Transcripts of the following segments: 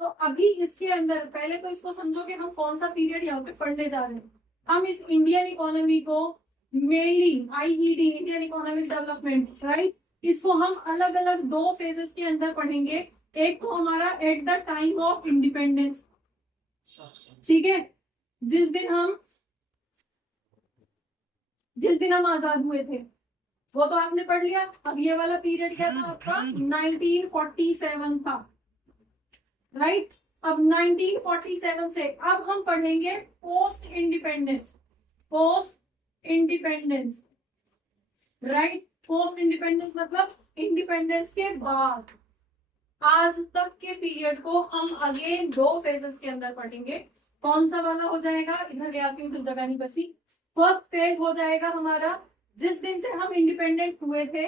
तो अभी इसके अंदर पहले तो इसको समझो कि हम कौन सा पीरियड यहाँ पे पढ़ने जा रहे हैं। हम इस इंडियन इकोनॉमी को mainly IED, Indian economic development, right, इसको हम अलग अलग दो फेजेस के अंदर पढ़ेंगे। एक तो हमारा at the time of independence, ठीक है, जिस दिन हम आजाद हुए थे वो तो आपने पढ़ लिया। अब ये वाला पीरियड क्या था आपका, 1947 था, राइट। अब 1947 से अब हम पढ़ेंगे post independence, right. Post independence मतलब इंडिपेंडेंस के बाद आज तक के पीरियड को हम अगेन दो फेजेस के अंदर पढ़ेंगे। कौन सा वाला हो जाएगा, इधर ले आती हूँ, जगह नहीं बची। फर्स्ट फेज हो जाएगा हमारा जिस दिन से हम इंडिपेंडेंट हुए थे,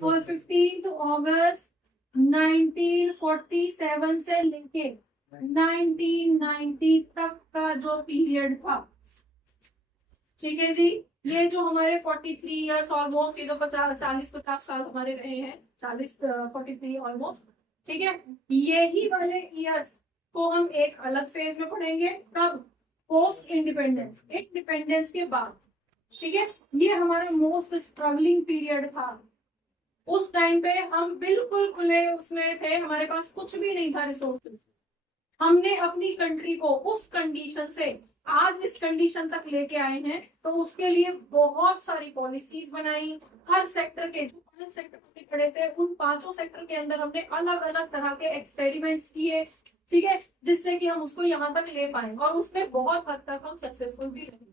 15 अगस्त 1947 से लेके 1990 तक का जो पीरियड था, ठीक है जी। ये जो हमारे 43 ईयर्स ऑलमोस्ट, ये जो 40-50 साल हमारे रहे हैं, 43 ऑलमोस्ट, ठीक है। यही वाले ईयर्स को हम एक अलग फेज में पढ़ेंगे, तब पोस्ट इंडिपेंडेंस, इंडिपेंडेंस के बाद, ठीक है। ये हमारा मोस्ट स्ट्रगलिंग पीरियड था। उस टाइम पे हम बिल्कुल खुले उसमें थे, हमारे पास कुछ भी नहीं था रिसोर्सेज। हमने अपनी कंट्री को उस कंडीशन से आज इस कंडीशन तक लेके आए हैं, तो उसके लिए बहुत सारी पॉलिसीज बनाई। हर सेक्टर के जो 5 सेक्टर पे खड़े थे, उन 5 सेक्टर के अंदर हमने अलग अलग तरह के एक्सपेरिमेंट्स किए, ठीक है, जिससे कि हम उसको यहाँ तक ले पाए, और उसमें बहुत हद तक हम सक्सेसफुल भी रहे।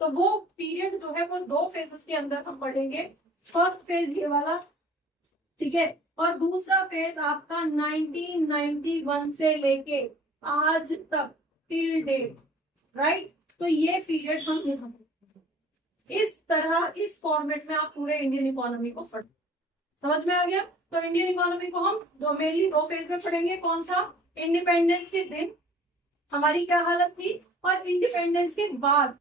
तो वो पीरियड जो है वो दो फेजेस के अंदर हम पढ़ेंगे। फर्स्ट फेज ये वाला, ठीक है, और दूसरा फेज आपका 1991 से लेके आज तक टिल डेट, राइट। तो ये पीरियड हम यहाँ इस तरह इस फॉर्मेट में आप पूरे इंडियन इकोनॉमी को पढ़, समझ में आ गया। तो इंडियन इकोनॉमी को हम मेनली दो पेज में पढ़ेंगे। कौन सा, इंडिपेंडेंस के दिन हमारी क्या हालत थी, और इंडिपेंडेंस के बाद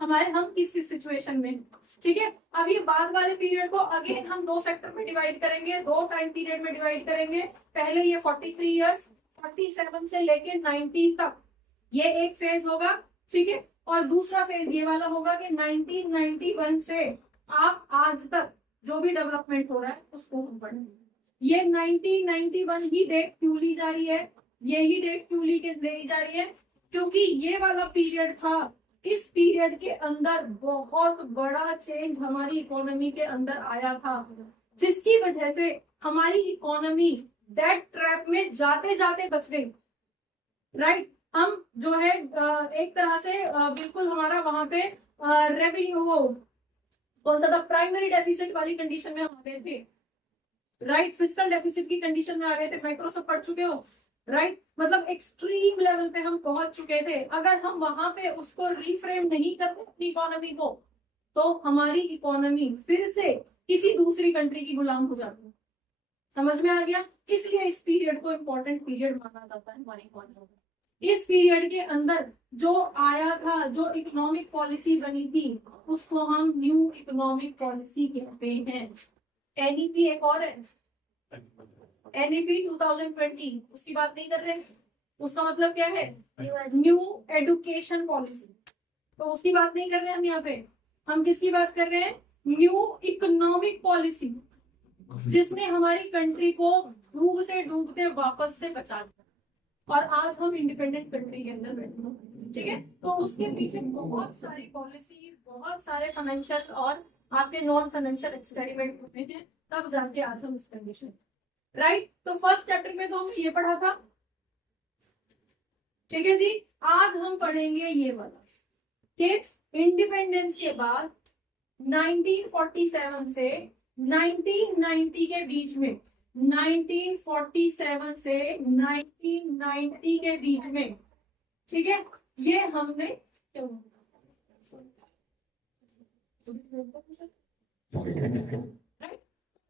हम किस सिचुएशन में, ठीक है। अब ये बाद वाले पीरियड को अगेन हम दो सेक्टर में डिवाइड करेंगे, दो टाइम पीरियड में डिवाइड करेंगे। पहले ये 43 ईयर्स 47 से लेके 90 तक, ये एक फेज होगा, ठीक है। और दूसरा फेज ये वाला होगा कि 1991 से आप आज तक जो भी डेवलपमेंट हो रहा है उसको हम पढ़ेंगे। ये 1991 ही डेट क्यों ली जा रही है, यही डेट क्यों ली जा रही है, क्योंकि ये वाला पीरियड था, इस पीरियड के अंदर बहुत बड़ा चेंज हमारी इकोनॉमी के अंदर आया था, जिसकी वजह से हमारी इकोनॉमी डेट ट्रैप में जाते जाते बच गई, राइट। हम जो है एक तरह से बिल्कुल हमारा वहां पे रेवेन्यू, वो कौन सा था, प्राइमरी डेफिसिट वाली कंडीशन में हम आ गए थे, राइट। फिस्कल डेफिसिट की कंडीशन में आ गए थे, माइक्रो सब पढ़ चुके हो, राइट। मतलब एक्सट्रीम लेवल पे हम पहुंच चुके थे। अगर हम वहां पे उसको रिफ्रेम नहीं करते अपनी इकोनॉमी को, तो हमारी इकोनॉमी फिर से किसी दूसरी कंट्री की गुलाम हो जाती है। समझ में आ गया। इसलिए इस पीरियड को इम्पोर्टेंट पीरियड माना जाता है हमारी इकोनॉमी में। इस पीरियड के अंदर जो आया था, जो इकोनॉमिक पॉलिसी बनी थी, उसको हम न्यू इकोनॉमिक पॉलिसी कहते हैं। एनईपी एक और है, एनईपी 2020, उसकी बात नहीं कर रहे। उसका मतलब क्या है, न्यू एजुकेशन पॉलिसी, तो उसकी बात नहीं कर रहे हम यहाँ पे। हम किसकी बात कर रहे हैं, न्यू इकोनॉमिक पॉलिसी, जिसने हमारी कंट्री को डूबते डूबते वापस से बचा दिया, और आज हम इंडिपेंडेंट कंट्री के अंदर बैठे हैं, ठीक है। तो उसके पीछे बहुत सारी पॉलिसी, बहुत सारे फाइनेंशियल और आपके नॉन फाइनेंशियल एक्सपेरिमेंट होते हैं, तब जाके आज हम इस कंडीशन, राइट। तो फर्स्ट चैप्टर में तो हमने ये पढ़ा था, ठीक है जी। आज हम पढ़ेंगे ये वाला कि इंडिपेंडेंस के बाद 1947 से 1990 के बीच में, 1947 से 1990 के बीच में, ठीक है, ये हमने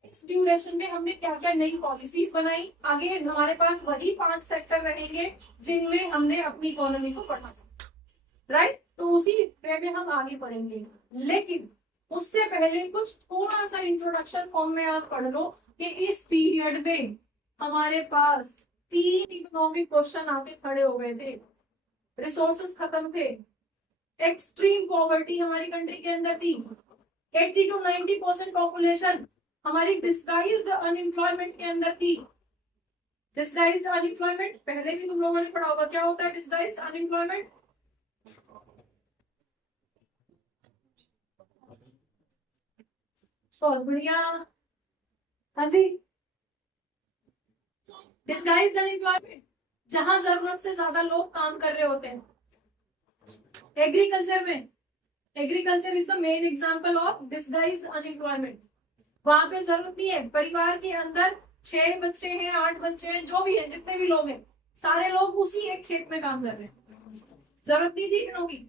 इस ड्यूरेशन में हमने क्या क्या नई पॉलिसीज बनाई। आगे हमारे पास वही 5 सेक्टर रहेंगे जिनमें हमने अपनी इकोनॉमी को पढ़ा, राइट। तो उसी वे में हम आगे पढ़ेंगे, लेकिन उससे पहले कुछ थोड़ा सा इंट्रोडक्शन फॉर्म में आप पढ़ लो कि इस पीरियड में हमारे पास 3 इकोनॉमिक क्वेश्चन आके खड़े हो गए थे, रिसोर्सेस खत्म थे, एक्सट्रीम पॉवर्टी हमारी कंट्री के अंदर थी, 80 to 90% पॉपुलेशन हमारी डिस्गाइज्ड अनएम्प्लॉयमेंट के अंदर थी। डिस्गाइज्ड अनएम्प्लॉयमेंट पहले भी तुम लोगों ने पढ़ा होगा, क्या होता है डिस्गाइज्ड अनएम्प्लॉयमेंट? बहुत बढ़िया, हाँ जी। डिस्गाइज्ड अनएम्प्लॉयमेंट जहां जरूरत से ज्यादा लोग काम कर रहे होते हैं। एग्रीकल्चर में, agriculture is the main example of disguised unemployment. वहां पे जरूरत नहीं है, परिवार के अंदर 6 बच्चे हैं, 8 बच्चे हैं, जो भी है, जितने भी लोग हैं, सारे लोग उसी एक खेत में काम कर रहे हैं, जरूरत नहीं थी इतनों की।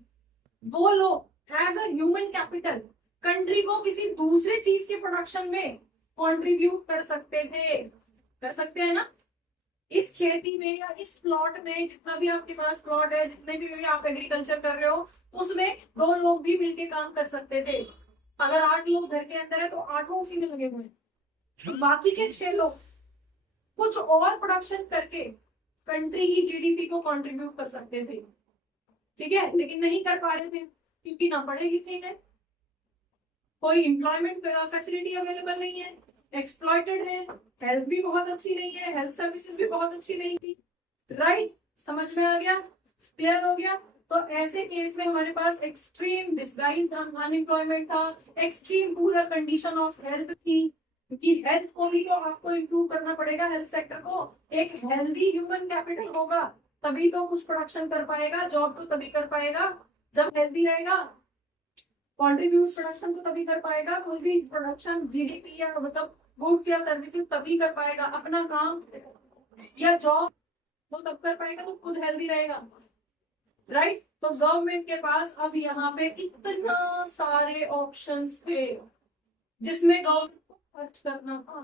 वो लोग as a human capital country को किसी दूसरे चीज के प्रोडक्शन में कंट्रीब्यूट कर सकते थे, कर सकते हैं ना। इस खेती में या इस प्लॉट में, जितना भी आपके पास प्लॉट है, जितने भी आप एग्रीकल्चर कर रहे हो, उसमें 2 लोग भी मिलके काम कर सकते थे। अगर 8 लोग घर के अंदर है तो 8 उसी में लगे हुए हैं, तो बाकी के 6 लोग कुछ और प्रोडक्शन करके कंट्री की जीडीपी को कंट्रीब्यूट कर सकते थे, ठीक है। लेकिन नहीं कर पा रहे थे क्योंकि ना पढ़े लिखे हैं, कोई एम्प्लॉयमेंट फैसिलिटी अवेलेबल नहीं है, एक्सप्लॉइटेड है, हेल्थ भी बहुत अच्छी नहीं है, हेल्थ सर्विसेज भी बहुत अच्छी नहीं थी, राइट। समझ में आ गया, क्लियर हो गया। तो ऐसे केस में हमारे पास एक्सट्रीम डिस्गाइज्ड अनएम्प्लॉयमेंट था, extreme poor condition of health थी, क्योंकि हेल्थ को भी तो आपको इम्प्रूव करना पड़ेगा, हेल्थ सेक्टर को। एक हेल्दी ह्यूमन कैपिटल होगा तभी तो कुछ प्रोडक्शन कर पाएगा, जॉब तो तभी कर पाएगा जब हेल्दी रहेगा, कंट्रीब्यूट प्रोडक्शन तो तभी कर पाएगा, कोई भी प्रोडक्शन जीडीपी या मतलब गुड्स या सर्विसेज तभी कर पाएगा, अपना काम या जॉब वो तब कर पाएगा तो खुद हेल्दी रहेगा, राइट। तो गवर्नमेंट के पास अब यहाँ पे इतना सारे ऑप्शंस थे जिसमें गवर्नमेंट को खर्च करना था।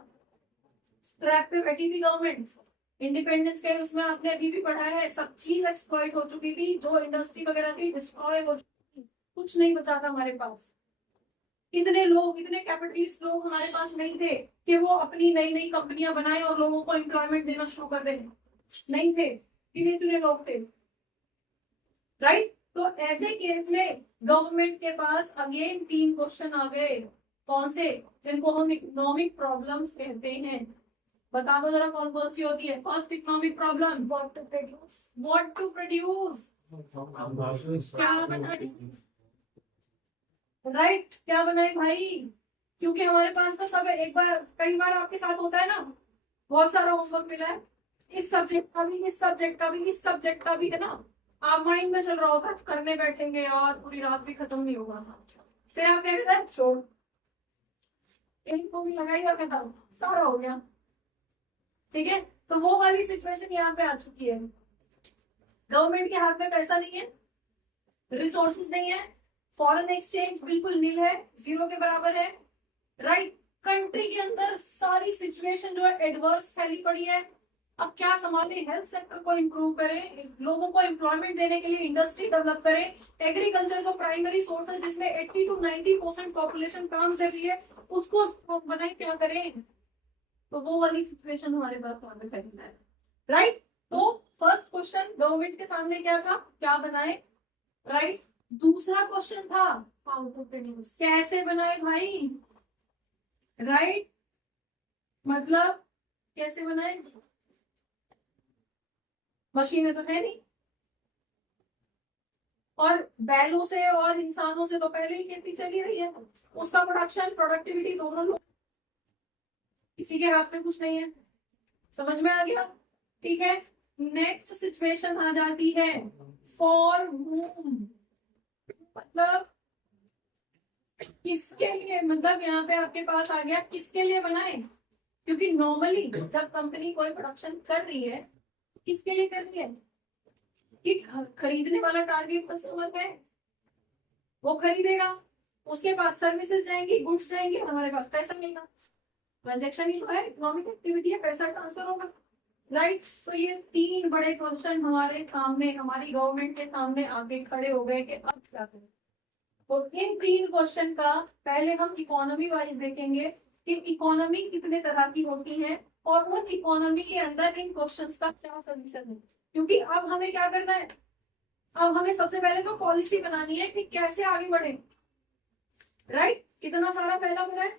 ट्रैक पे बैठी थी गवर्नमेंट, इंडिपेंडेंस के उसमें आपने अभी भी पढ़ा है, सब चीज एक्सप्लॉइट हो चुकी थी, जो इंडस्ट्री वगैरह थी डिस्ट्रॉय हो चुकी थी, कुछ नहीं बचा था हमारे पास। इतने लोग, इतने कैपिटलिस्ट लोग हमारे पास नहीं थे कि वो अपनी नई नई कंपनियां बनाए और लोगों को एम्प्लॉयमेंट देना शुरू कर दें, नहीं थे, गिने चुने लोग थे, राइट। तो ऐसे केस में गवर्नमेंट के पास अगेन 3 क्वेश्चन आ गए, कौन से, जिनको हम इकोनॉमिक प्रॉब्लम्स कहते हैं। बता दो जरा कौन कौन सी होती है। First economic problem, what to produce, what to produce, क्या बनाए, राइट, क्या बनाए भाई। क्योंकि हमारे पास तो सब एक बार, कई बार आपके साथ होता है ना, बहुत सारा होमवर्क मिला है, इस सब्जेक्ट का भी, इस सब्जेक्ट का भी, इस सब्जेक्ट का भी, है ना। आप माइंड में चल रहा होगा, करने बैठेंगे और पूरी रात भी खत्म नहीं होगा, फिर आप क्या कहते हैं, छोड़, एक को भी लगाई और खत्म, सारा हो गया, ठीक है। तो वो वाली सिचुएशन यहाँ पे आ चुकी है। गवर्नमेंट के हाथ में पैसा नहीं है, रिसोर्सेज नहीं है, फॉरेन एक्सचेंज बिल्कुल नील है, 0 के बराबर है, राइट। कंट्री के अंदर सारी सिचुएशन जो है एडवर्स फैली पड़ी है। अब क्या संभाले, हेल्थ सेक्टर को इम्प्रूव करें, लोगों को एम्प्लॉयमेंट देने के लिए इंडस्ट्री डेवलप करें, एग्रीकल्चर जो प्राइमरी सोर्स है जिसमें 80 to 90% पॉपुलेशन काम कर रही है, उसको बनाए, क्या करें। तो वो वाली सिचुएशन हमारे पास है, राइट। तो फर्स्ट क्वेश्चन गवर्नमेंट के सामने क्या था, क्या बनाए, राइट। दूसरा क्वेश्चन था हाउ टू प्रोड्यूस, कैसे बनाए भाई, राइट, मतलब कैसे बनाए, मशीनें तो है नहीं, और बैलों से और इंसानों से तो पहले ही खेती चली रही है, उसका प्रोडक्शन, प्रोडक्टिविटी दोनों लोग, किसी के हाथ में कुछ नहीं है, समझ में आ गया, ठीक है। नेक्स्ट सिचुएशन आ जाती है फॉर होम, मतलब किसके लिए, मतलब यहाँ पे आपके पास आ गया किसके लिए बनाए, क्योंकि नॉर्मली जब कंपनी कोई प्रोडक्शन कर रही है किसके लिए कर रही है, कि खरीदने वाला टारगेट कस्टमर है, वो खरीदेगा, उसके पास सर्विसेज जाएंगी, गुड्स जाएंगे, हमारे पास पैसा मिलेगा, ट्रांजेक्शन ही तो है, इकोनॉमिक एक्टिविटी है, पैसा ट्रांसफर होगा, राइट। तो ये 3 बड़े क्वेश्चन हमारे सामने, हमारी गवर्नमेंट के सामने आके खड़े हो गए कि अब क्या करें। तो इन 3 क्वेश्चन का पहले हम इकोनॉमी वाइज देखेंगे कि इकोनॉमी कितने तरह की होती है और उन इकोनॉमी के अंदर इन क्वेश्चंस का क्या सोल्यूशन है। क्योंकि अब हमें क्या करना है, अब हमें सबसे पहले तो पॉलिसी बनानी है कि कैसे आगे बढ़े, राइट। इतना सारा फैला हुआ है,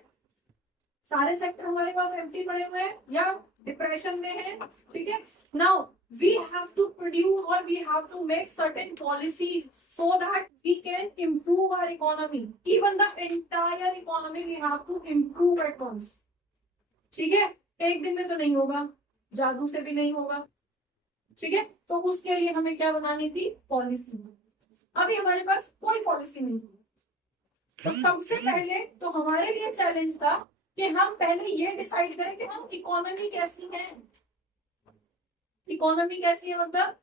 सारे सेक्टर हमारे पास एम्प्टी पड़े हुए हैं या डिप्रेशन में है, ठीक है। Now we have to produce और we have to make certain policies so that we can improve our economy, even the entire economy we have to improve at once, ठीक है। एक दिन में तो नहीं होगा, जादू से भी नहीं होगा, ठीक है। तो उसके लिए हमें क्या बनानी थी, पॉलिसी। अभी हमारे पास कोई पॉलिसी नहीं थी, तो सबसे पहले तो हमारे लिए चैलेंज था कि हम पहले ये डिसाइड करें कि हम इकोनॉमी कैसी है। इकोनॉमी कैसी है मतलब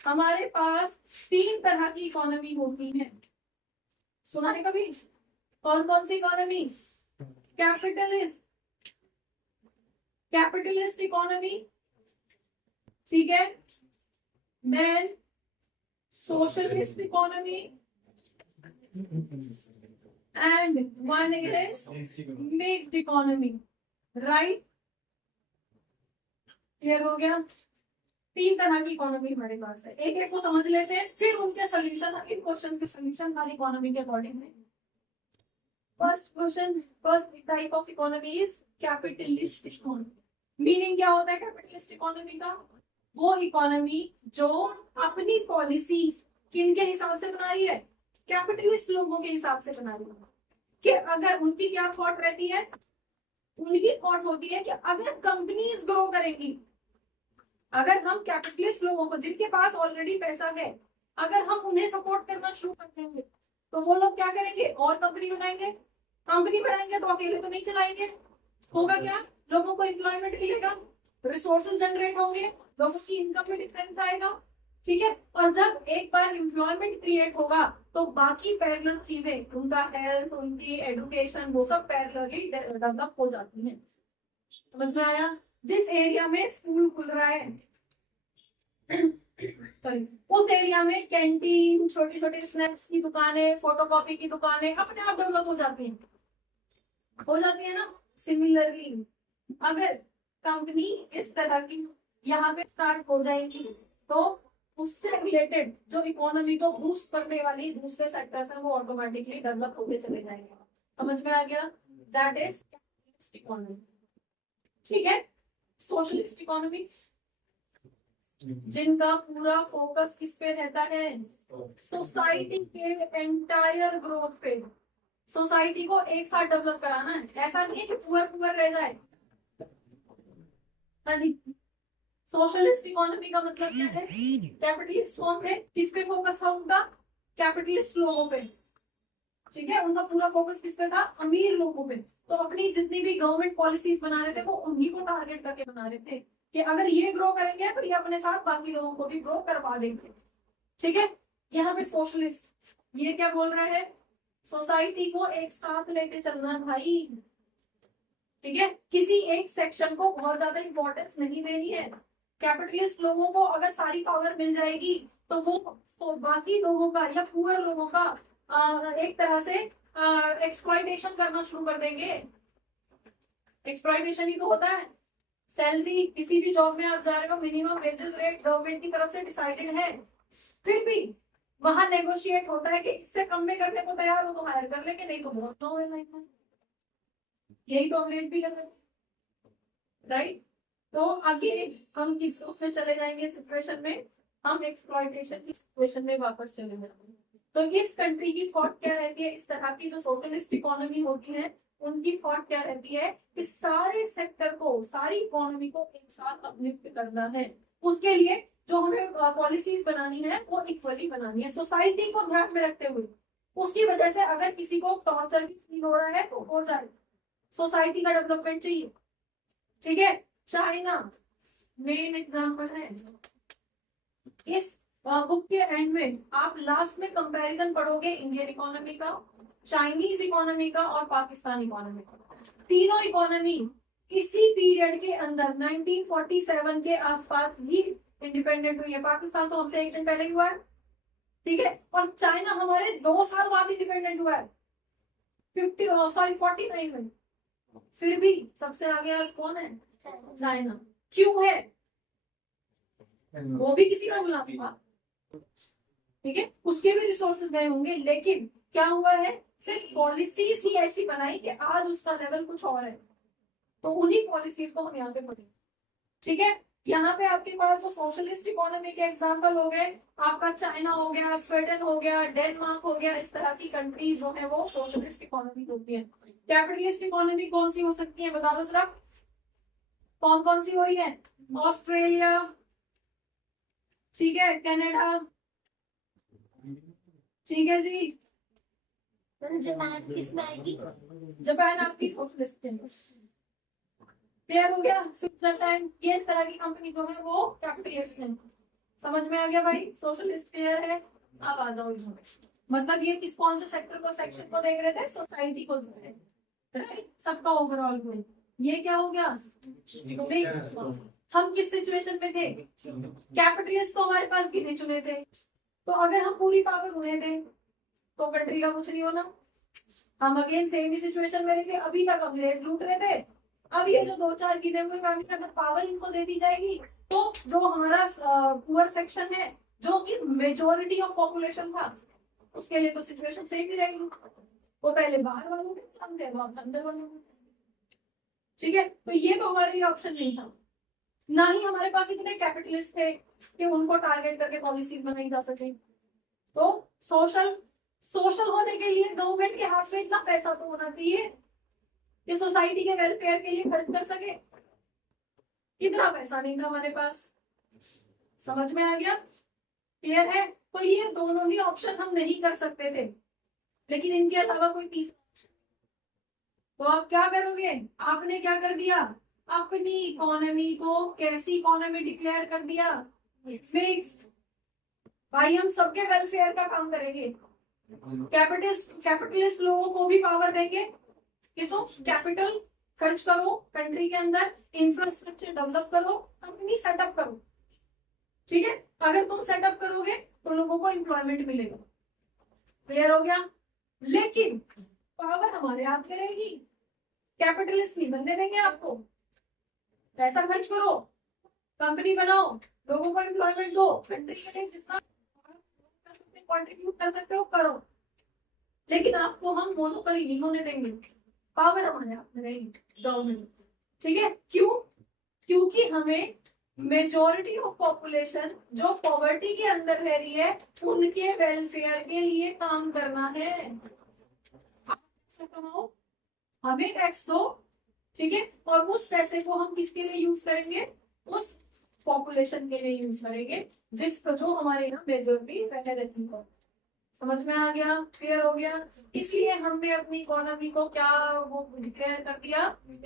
हमारे पास 3 तरह की इकोनॉमी होती है, सुना है कभी? कौन कौन सी इकोनॉमी? कैपिटलिस्ट इकोनॉमी, ठीक है। Then socialist economy and one is mixed economy, right. Clear हो गया? 3 तरह की इकोनॉमी हमारे पास है, एक एक को समझ लेते हैं, फिर उनके सोल्यूशन, इन क्वेश्चंस के सोल्यूशन हर इकोनॉमी के अकॉर्डिंग है। First question, first type of economy is capitalist economy. Meaning क्या होता है कैपिटलिस्ट इकोनॉमी का? वो इकोनॉमी जो अपनी पॉलिसी किनके हिसाब से बना रही है, कैपिटलिस्ट लोगों के हिसाब से बना रही है। कि अगर उनकी क्या थॉट रहती है, उनकी थॉट होती है कि अगर कंपनीज ग्रो करेंगी, अगर हम कैपिटलिस्ट लोगों को जिनके पास ऑलरेडी पैसा है, अगर हम उन्हें सपोर्ट करना शुरू कर देंगे तो वो लोग क्या करेंगे, और कंपनी बनाएंगे। कंपनी बनाएंगे तो अकेले तो नहीं चलाएंगे, होगा क्या, लोगों को एम्प्लॉयमेंट मिलेगा, रिसोर्सेज जनरेट होंगे, लोगों की इनकम में डिफरेंस आएगा, ठीक है। और जब एक बार एम्प्लॉयमेंट क्रिएट होगा तो बाकी पैरेलल चीजें, उनका हेल्थ, उनकी एजुकेशन, वो सब पैरेलली डेवलप हो जाती है। समझ में आया? जिस एरिया में स्कूल खुल रहा है उस एरिया में कैंटीन, छोटी छोटी स्नैक्स की दुकानें, फोटोकॉपी की दुकानें अपने आप डेवलप हो जाती है ना। सिमिलरली अगर कंपनी इस तरह की यहाँ पे स्टार्ट हो जाएगी तो उससे रिलेटेड जो इकोनॉमी को बूस्ट करने वाली दूसरे सेक्टर्स है वो ऑटोमेटिकली डेवलप होते चले जाएंगे। समझ में आ गया? दैट इज इकोनॉमी, ठीक है। सोशलिस्ट इकोनॉमी जिनका पूरा फोकस किस पे रहता है, सोसाइटी के एंटायर ग्रोथ पे, सोसाइटी को एक साथ डेवलप कराना है, ऐसा नहीं है कि पुअर रह जाए। सोशलिस्ट इकोनॉमी का मतलब क्या है? कैपिटलिस्ट कौन थे, किस पे फोकस था उनका, कैपिटलिस्ट लोगों पे, ठीक है। उनका पूरा फोकस किस पे था, अमीर लोगों पे। तो अपनी जितनी भी गवर्नमेंट पॉलिसीज बना रहे थे वो उन्हीं को टारगेट करके बना रहे थे कि अगर ये ग्रो करेंगे तो ये अपने साथ बाकी लोगों को भी ग्रो करवा देंगे, ठीक है। यहाँ पे सोशलिस्ट ये क्या बोल रहे हैं, सोसाइटी को एक साथ लेके चलना भाई, ठीक है। किसी एक सेक्शन को बहुत ज्यादा इंपॉर्टेंस नहीं देनी है। कैपिटलिस्ट लोगों को अगर सारी पावर मिल जाएगी तो वो बाकी लोगों का या पुअर लोगों का एक तरह से एक्सप्लॉयटेशन करना शुरू कर देंगे। एक्सप्लॉयटेशन ही तो होता है। सैलरी किसी भी जॉब में आप जा रहे हो, मिनिमम वेजेस रेट गवर्नमेंट की तरफ से डिसाइडेड है, फिर भी वहां नेगोशिएट होता है कि इससे कम में करने को तैयार हो तो हायर कर लेंगे, नहीं तो बहुत नो है लाइफ में। यही तो अंग्रेज भी कर रहे, राइट। तो आगे हम किस उसमें चले जाएंगे, सिचुएशन में हम एक्सप्लॉयटेशन की सिचुएशन में वापस चले जाएंगे। तो इस कंट्री की थॉट क्या रहती है, इस तरह की जो सोशलिस्ट इकोनॉमी होती है उनकी थॉट क्या रहती है कि सारे सेक्टर को, सारी इकोनॉमी को एक साथ अपलिफ्ट करना है। उसके लिए जो हमें पॉलिसीज बनानी है वो इक्वली बनानी है, सोसाइटी को ध्यान में रखते हुए। उसकी वजह से अगर किसी को टॉर्चर भी फील हो रहा है तो हो जाए, सोसाइटी का डेवलपमेंट चाहिए, ठीक है। चाइना मेन एग्जाम्पल है। इस बुक के एंड में आप लास्ट में कंपैरिजन पढ़ोगे इंडियन इकोनॉमी का, चाइनीज इकोनॉमी का और पाकिस्तान इकोनॉमी का। तीनों इकोनॉमी इसी पीरियड के अंदर 1947 के आसपास ही इंडिपेंडेंट हुई है। पाकिस्तान तो हमसे एक दिन पहले ही हुआ है, ठीक है। और चाइना हमारे 2 साल बाद इंडिपेंडेंट हुआ है, 49 में। फिर भी सबसे आगे आज कौन है? चाइना। क्यों है? वो भी किसी का गुलाम था, ठीक है, उसके भी रिसोर्सेज गए होंगे, लेकिन क्या हुआ है, सिर्फ पॉलिसीज ही ऐसी बनाई कि आज उसका लेवल कुछ और है, तो उन्हीं पॉलिसीज को हम यहाँ पे पढ़ेंगे, ठीक है। यहाँ पे आपके पास जो सोशलिस्ट इकोनॉमी के एग्जाम्पल हो गए, आपका चाइना हो गया, स्वीडन हो गया, डेनमार्क हो गया, इस तरह की कंट्रीज जो है वो सोशलिस्ट इकोनॉमी होती है। कैपिटलिस्ट इकोनॉमी कौन सी हो सकती है, बता दो जरा, कौन कौन सी हो रही है? ऑस्ट्रेलिया, ठीक है, कनाडा, ठीक है जी, जापान किसमें आएगी? जापान आपकी सोशलिस्ट है, क्लियर हो गया। स्विट्जरलैंड, ये इस तरह की कंपनी जो है वो कैपिटलिस्ट है। समझ में आ गया भाई? सोशलिस्ट क्लियर है। अब आ जाओ इधर, मतलब ये किस कौन से सेक्टर को, सेक्शन को देख रहे थे? सोसाइटी को देख रहे थे, राइट, सबका ओवरऑल को। ये क्या हो गया? हम किस सिचुएशन में थे? कैपिटलिस्ट तो हमारे पास गिने चुने थे, तो अगर हम पूरी पावर उन्हें दें तो कंट्री का कुछ नहीं होना। हम अगेन सेम ही सिचुएशन में रहते, अभी तक अंग्रेज लूट रहे थे, अब ये जो 2-4 गिने हुए फैमिली, अगर पावर इनको दे दी जाएगी तो जो हमारा पुअर सेक्शन है, जो कि मेजोरिटी ऑफ पॉपुलेशन था, उसके लिए तो सिचुएशन सेम ही रहेगी। वो पहले बाहर वालों के हम थे, वो अंदर वालों के, ठीक है। तो ये तो हमारे लिए ऑप्शन नहीं था, ना ही हमारे पास इतने कैपिटलिस्ट थे कि उनको टारगेट करके पॉलिसीज बनाई जा सके। तो सोशल होने के लिए गवर्नमेंट के हाथ में इतना पैसा तो होना चाहिए कि सोसाइटी के वेलफेयर के लिए खर्च कर सके, इतना पैसा नहीं था हमारे पास। समझ में आ गया? क्लियर है? तो ये दोनों ही ऑप्शन हम नहीं कर सकते थे, लेकिन इनके अलावा कोई तीसरा, तो आप क्या करोगे? आपने क्या कर दिया, अपनी इकोनॉमी को कैसी इकोनॉमी डिक्लेयर कर दिया? फिक्स्ड। भाई हम सबके वेलफेयर का काम करेंगे, कैपिटलिस्ट लोगों को भी पावर देंगे कि तुम कैपिटल खर्च करो, कंट्री के अंदर इंफ्रास्ट्रक्चर डेवलप करो, कंपनी सेटअप करो, ठीक है। अगर तुम सेटअप करोगे तो लोगों को एम्प्लॉयमेंट मिलेगा। क्लियर हो गया? लेकिन पावर हमारे हाथ में रहेगी, कैपिटलिस्ट नहीं बनने देंगे आपको। पैसा खर्च करो, कंपनी बनाओ, लोगों को एम्प्लॉयमेंट दो, कंट्री के लिए जितना कंट्रीब्यूट कर सकते हो करो, लेकिन आपको हम मोनोपोली नहीं होने देंगे, पावर हमारे हाथ में रहेगी, गवर्नमेंट, ठीक है। क्यों? क्योंकि हमें मेजोरिटी ऑफ पॉपुलेशन जो पॉवर्टी के अंदर रह रही है, उनके वेलफेयर के लिए काम करना है। कमाओ, हमें टैक्स दो, ठीक है, और उस पैसे को हम किसके लिए यूज करेंगे? उस पॉपुलेशन के लिए यूज करेंगे जिसको, जो हमारे यहाँ मेजोरिटी रह रहती हो। समझ में आ गया? क्लियर हो गया? इसलिए हमने अपनी इकोनॉमी को क्या वो डिक्लेयर कर दिया,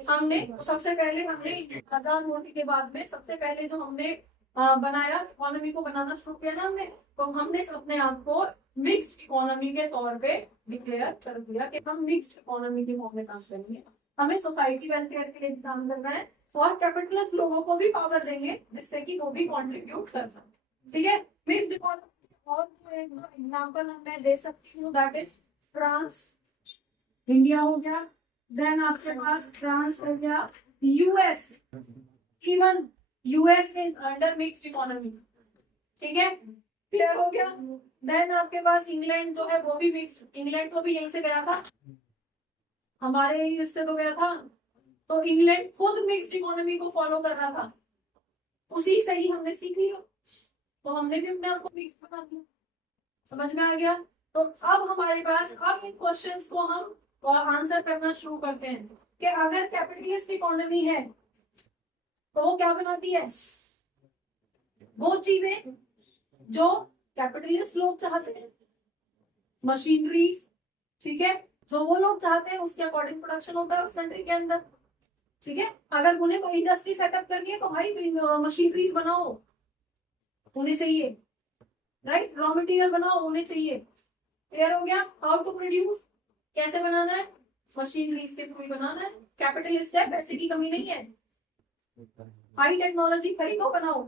हमने सबसे पहले हमने आजाद होने के बाद में सबसे पहले जो हमने बनाया, इकोनॉमी को बनाना शुरू किया ना हमने, तो हमने अपने आप को मिक्स्ड इकोनॉमी के तौर पे डिक्लेयर कर दिया कि हम मिक्स्ड इकोनॉमी के फॉर्म में काम करेंगे, हमें सोसाइटी वेलफेयर के लिए काम करना है, और कैपिटलिस्ट लोगों को भी पावर देंगे जिससे कि वो भी कॉन्ट्रीब्यूट कर सकें, ठीक है। मिक्स्ड इकोनॉमी और एग्जाम्पल मैं दे सकती हूँ, दैट इज फ्रांस, इंडिया हो गया, देन आपके पास फ्रांस हो गया, US, even US is under mixed economy, ठीक है, क्लियर हो गया। देन आपके पास इंग्लैंड जो है वो भी मिक्स्ड, इंग्लैंड तो भी यहीं से गया था, हमारे ही उससे तो गया था, तो इंग्लैंड खुद मिक्स्ड इकोनॉमी को फॉलो कर रहा था, उसी से ही हमने सीख लिया, तो हमने भी अपने आप को मिक्स बना दिया। समझ में आ गया? तो अब हमारे पास, अब इन क्वेश्चंस को हम आंसर करना शुरू करते हैं कि अगर कैपिटलिस्ट इकोनॉमी है तो वो क्या बनाती है? वो चीजें जो कैपिटलिस्ट लोग चाहते हैं, मशीनरीज, ठीक है, जो वो लोग चाहते हैं उसके अकॉर्डिंग प्रोडक्शन होता है उस कंट्री के अंदर, ठीक है। अगर उन्हें कोई इंडस्ट्री सेटअप करनी है तो भाई मशीनरीज बनाओ, होने चाहिए, राइट, रॉ मटेरियल बनाओ, होने चाहिए। क्लियर हो गया? हाउ टू प्रोड्यूस, कैसे बनाना है? मशीनरीज के थ्रू बनाना है, कैपिटलिस्ट है, पैसे की कमी नहीं है, हाई टेक्नोलॉजी खरीदो, बनाओ।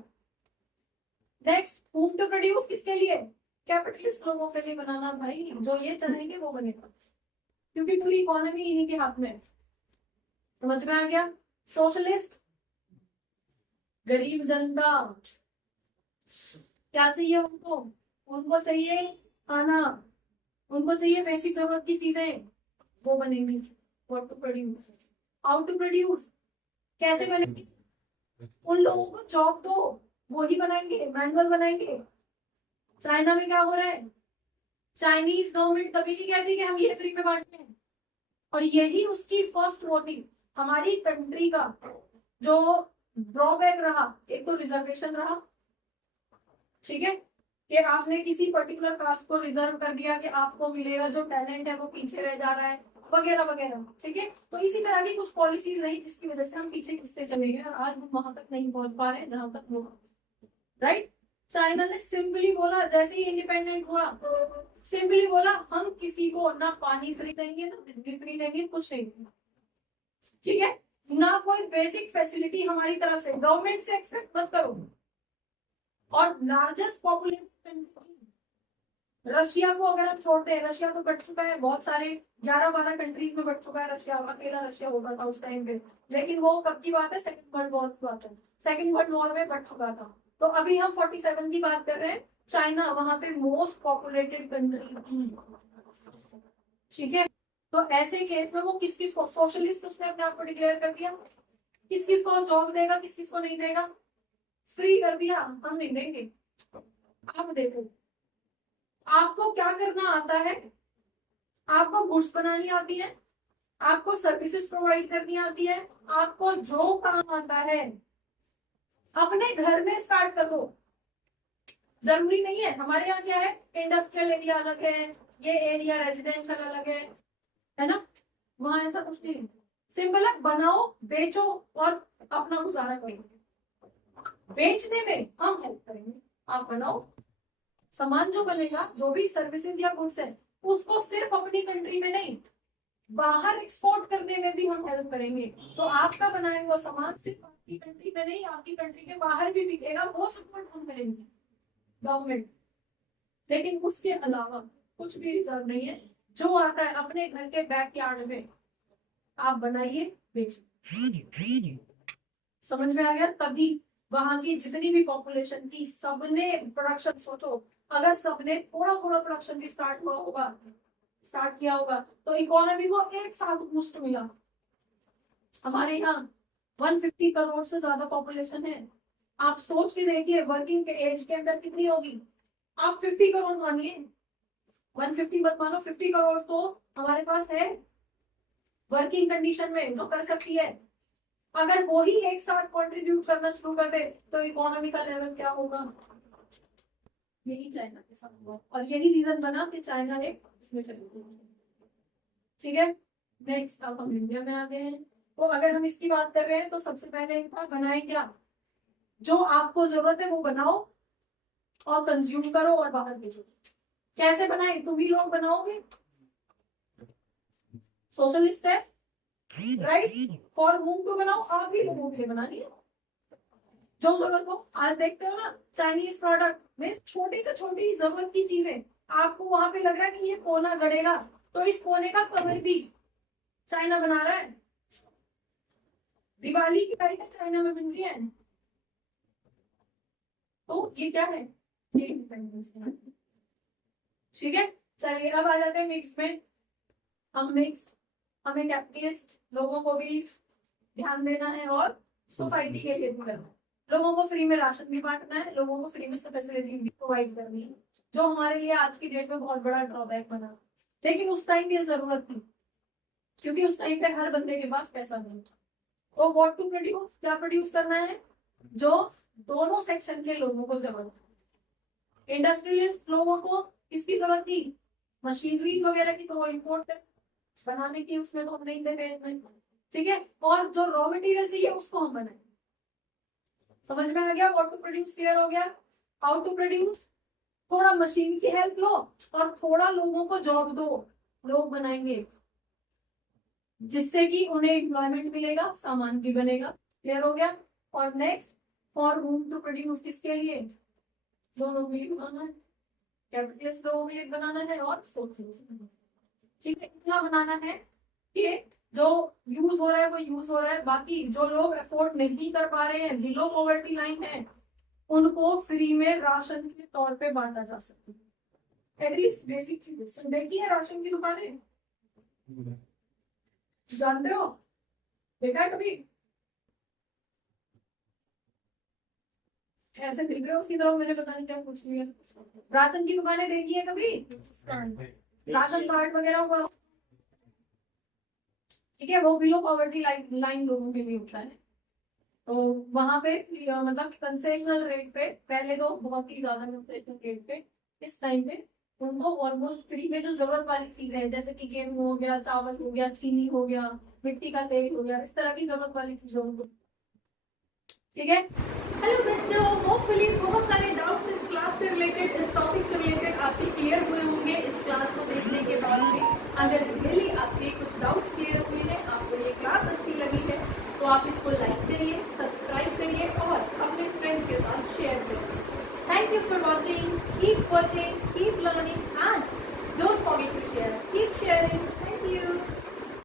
नेक्स्ट, होम टू प्रोड्यूस, किसके लिए? कैपिटलिस्ट लोगों के लिए बनाना, भाई जो ये चाहेंगे वो बनेगा, क्योंकि पूरी इकोनॉमी इन्हीं के हाथ में। समझ में आ गया? सोशलिस्ट, गरीब जनता, क्या चाहिए उनको? उनको चाहिए खाना, उनको चाहिए बेसिक जरूरत की चीजें, वो बनेंगी। What to produce, how to produce, कैसे बनेंगी? उन लोगों को जॉब दो, वो ही बनाएंगे, मैनुअल बनाएंगे। चाइना में क्या हो रहा है? चाइनीज गवर्नमेंट कभी नहीं कहती कि हम ये फ्री में बांटते हैं, और यही उसकी फर्स्ट वो थी। हमारी कंट्री का जो ड्रॉबैक रहा, एक तो रिजर्वेशन रहा, ठीक है, कि आपने किसी पर्टिकुलर कास्ट को रिजर्व कर दिया कि आपको मिलेगा, जो टैलेंट है वो पीछे रह जा रहा है, वगैरह वगैरह, ठीक है। तो इसी तरह की कुछ पॉलिसीज रही जिसकी वजह से हम पीछे खिंचते चले गए और आज हम वहां तक नहीं पहुंच पा रहे हैं जहां तक वो, राइट। चाइना ने सिंपली बोला, जैसे ही इंडिपेंडेंट हुआ, सिंपली बोला हम किसी को ना पानी फ्री देंगे, ना बिजली फ्री देंगे, कुछ नहीं, ठीक है, ना कोई बेसिक फैसिलिटी हमारी तरफ से, गवर्नमेंट से एक्सपेक्ट मत करो। और लार्जेस्ट पॉपुलेशन रशिया को अगर हम छोड़ते हैं, रशिया तो बढ़ चुका है, बहुत सारे 11-12 कंट्रीज में बढ़ चुका है रशिया, अकेला रशिया होता था उस टाइम पे, लेकिन वो कब की बात है? सेकंड वर्ल्ड वॉर की बात है, सेकंड वर्ल्ड वॉर में बढ़ चुका था। तो अभी हम 47 की बात कर रहे हैं, चाइना वहां पे मोस्ट पॉपुलेटेड कंट्री थी, ठीक है। तो ऐसे केस में वो किस किस को, सोशलिस्ट उसने अपने आप को डिक्लेयर कर दिया, किस किस को जॉब देगा, किस किस को नहीं देगा, फ्री कर दिया, हम नहीं देंगे। आप देखो, आपको क्या करना आता है? आपको गुड्स बनानी आती है, आपको सर्विसेज प्रोवाइड करनी आती है, आपको जो काम आता है अपने घर में स्टार्ट कर दो। जरूरी नहीं है, हमारे यहाँ क्या है, इंडस्ट्रियल एरिया अलग है, ये एरिया रेजिडेंशियल अलग है ना, वहां ऐसा कुछ नहीं है। सिंपल है, बनाओ, बेचो और अपना गुजारा करो। बेचने में हम हेल्प करेंगे, आप बनाओ, सामान जो बनेगा, जो भी सर्विसेज या गुड्स है, उसको सिर्फ अपनी कंट्री में नहीं, बाहर एक्सपोर्ट करने में भी हम हेल्प करेंगे। तो आपका बनाया हुआ सामान सिर्फ आपकी कंट्री में नहीं, आपकी कंट्री के बाहर भी बिकेगा, वो सपोर्ट हम करेंगे, गवर्नमेंट। लेकिन उसके अलावा कुछ भी रिजर्व नहीं है, जो आता है अपने घर के बैकयार्ड में आप बनाइए, बेचिए। समझ में आ गया? तभी वहां की जितनी भी पॉपुलेशन थी, सबने प्रोडक्शन, सोचो अगर सबने थोड़ा थोड़ा प्रोडक्शन भी स्टार्ट हुआ होगा, स्टार्ट किया होगा, तो इकोनॉमी को एक साथ बूस्ट मिला। हमारे यहाँ 150 करोड़ से ज्यादा पॉपुलेशन है, आप सोच के देखिए वर्किंग के एज के अंदर कितनी होगी। आप 50 करोड़ मानिए, 150 मत मानो, 50 करोड़ तो हमारे पास है वर्किंग कंडीशन में, जो कर सकती है। अगर वो ही एक साथ कंट्रीब्यूट करना शुरू कर दे तो इकोनॉमी का लेवल क्या होगा? यही चाइना के साथ हुआ, और यही रीजन बना कि चाइना एक उसमें चली गई, ठीक है। नेक्स्ट, अब हम इंडिया में आ गए हैं। तो अगर हम इसकी बात कर रहे हैं तो सबसे पहले इनका बनाए क्या, जो आपको जरूरत है वो बनाओ और कंज्यूम करो और बाहर भेजो। कैसे बनाए? तुम ही लोग बनाओगे, सोशलिस्ट है, राइट। फॉर होम टू बनाओ, आप ही लोगों के लिए बनानी है, जो जरूरत हो। आज देखते हो ना चाइनीज प्रोडक्ट में छोटी से छोटी जरूरत की चीजें, आपको वहां पे लग रहा है कि ये कोना गड़ेगा, तो इस कोने का कवर भी चाइना बना रहा है। दिवाली की लाइटें चाइना में बन रही है, तो ये क्या है? ये इंडिपेंडेंस है, ठीक है। चलिए अब आ जाते हैं मिक्स में। हम मिक्स्ड, हमें कैपिटलिस्ट लोगों को भी ध्यान देना है और सोसाइटी के लिए भी करना है। लोगों को फ्री में राशन भी बांटना है, लोगों को फ्री में सब फैसिलिटीज भी प्रोवाइड करनी है, जो हमारे लिए आज की डेट में बहुत बड़ा ड्रॉबैक बना। लेकिन उस टाइम ये जरूरत थी, क्योंकि उस टाइम पे हर बंदे के पास पैसा नहीं था। तो व्हाट टू प्रोड्यूस, क्या प्रोड्यूस करना है, जो दोनों सेक्शन के लोगों को जरूरत है। इंडस्ट्रियलिस्ट लोगों को किसकी जरूरत थी? मशीनरी वगैरह की, तो वो इम्पोर्ट बनाने की, उसमें तो हम नहीं थे फेज में, ठीक है। और जो रॉ मटेरियल चाहिए उसको हम बनाए। समझ में आ गया? व्हाट टू प्रोड्यूस क्लियर हो गया? हाउ टू प्रोड्यूस, थोड़ा मशीन की हेल्प लो और थोड़ा लोगों को जॉब दो, लोग बनाएंगे, जिससे कि उन्हें एम्प्लॉयमेंट मिलेगा, सामान भी बनेगा। क्लियर हो गया? और next, for whom to produce, किसके लिए? दोनों के लिए बनाना है, कैपिटलिस्ट लोगों के लिए बनाना है और सोशलिस्ट, ठीक है। इतना बनाना है कि जो यूज हो रहा है वो यूज हो रहा है, बाकी जो लोग अफोर्ड नहीं कर पा रहे हैं, बिलो पॉवर्टी लाइन है, उनको फ्री में राशन के तौर पे बांटा जा सकता है। एटलीस्ट बेसिक चीजें देखी है राशन की दुकानें, जानते हो, देखा है कभी? ऐसे दिख रहे हो उसकी तरफ, मैंने पता नहीं क्या पूछ लिया। राशन की दुकानें देखी है कभी? राशन कार्ड वगैरह हुआ, ठीक है, वो बिलो पॉवर्टी लाइन लोगों के लिए होता है। तो वहां पे मतलब कंसेशनल रेट पे, पहले तो बहुत ही ज्यादा कंसेशनल रेट पे, इस टाइम पे उनको ऑलमोस्ट फ्री में जो जरूरत वाली चीजें हैं, जैसे कि गेहूं हो गया, चावल हो गया, चीनी हो गया, मिट्टी का तेल हो गया, इस तरह की जरूरत वाली चीजें उनको, ठीक है। हेलो बच्चों, होपफुली बहुत सारे डाउट्स इस क्लास से रिलेटेड, इस टॉपिक से रिलेटेड आपके क्लियर हुए होंगे इस क्लास को देखने के बाद में। अगर रियली आपके कुछ डाउट्स क्लियर हुए हैं, आपको ये क्लास अच्छी लगी है, तो आप इसको लाइक करिए, सब्सक्राइब करिए और अपने फ्रेंड्स के साथ शेयर करिए। Thank you for watching, keep learning.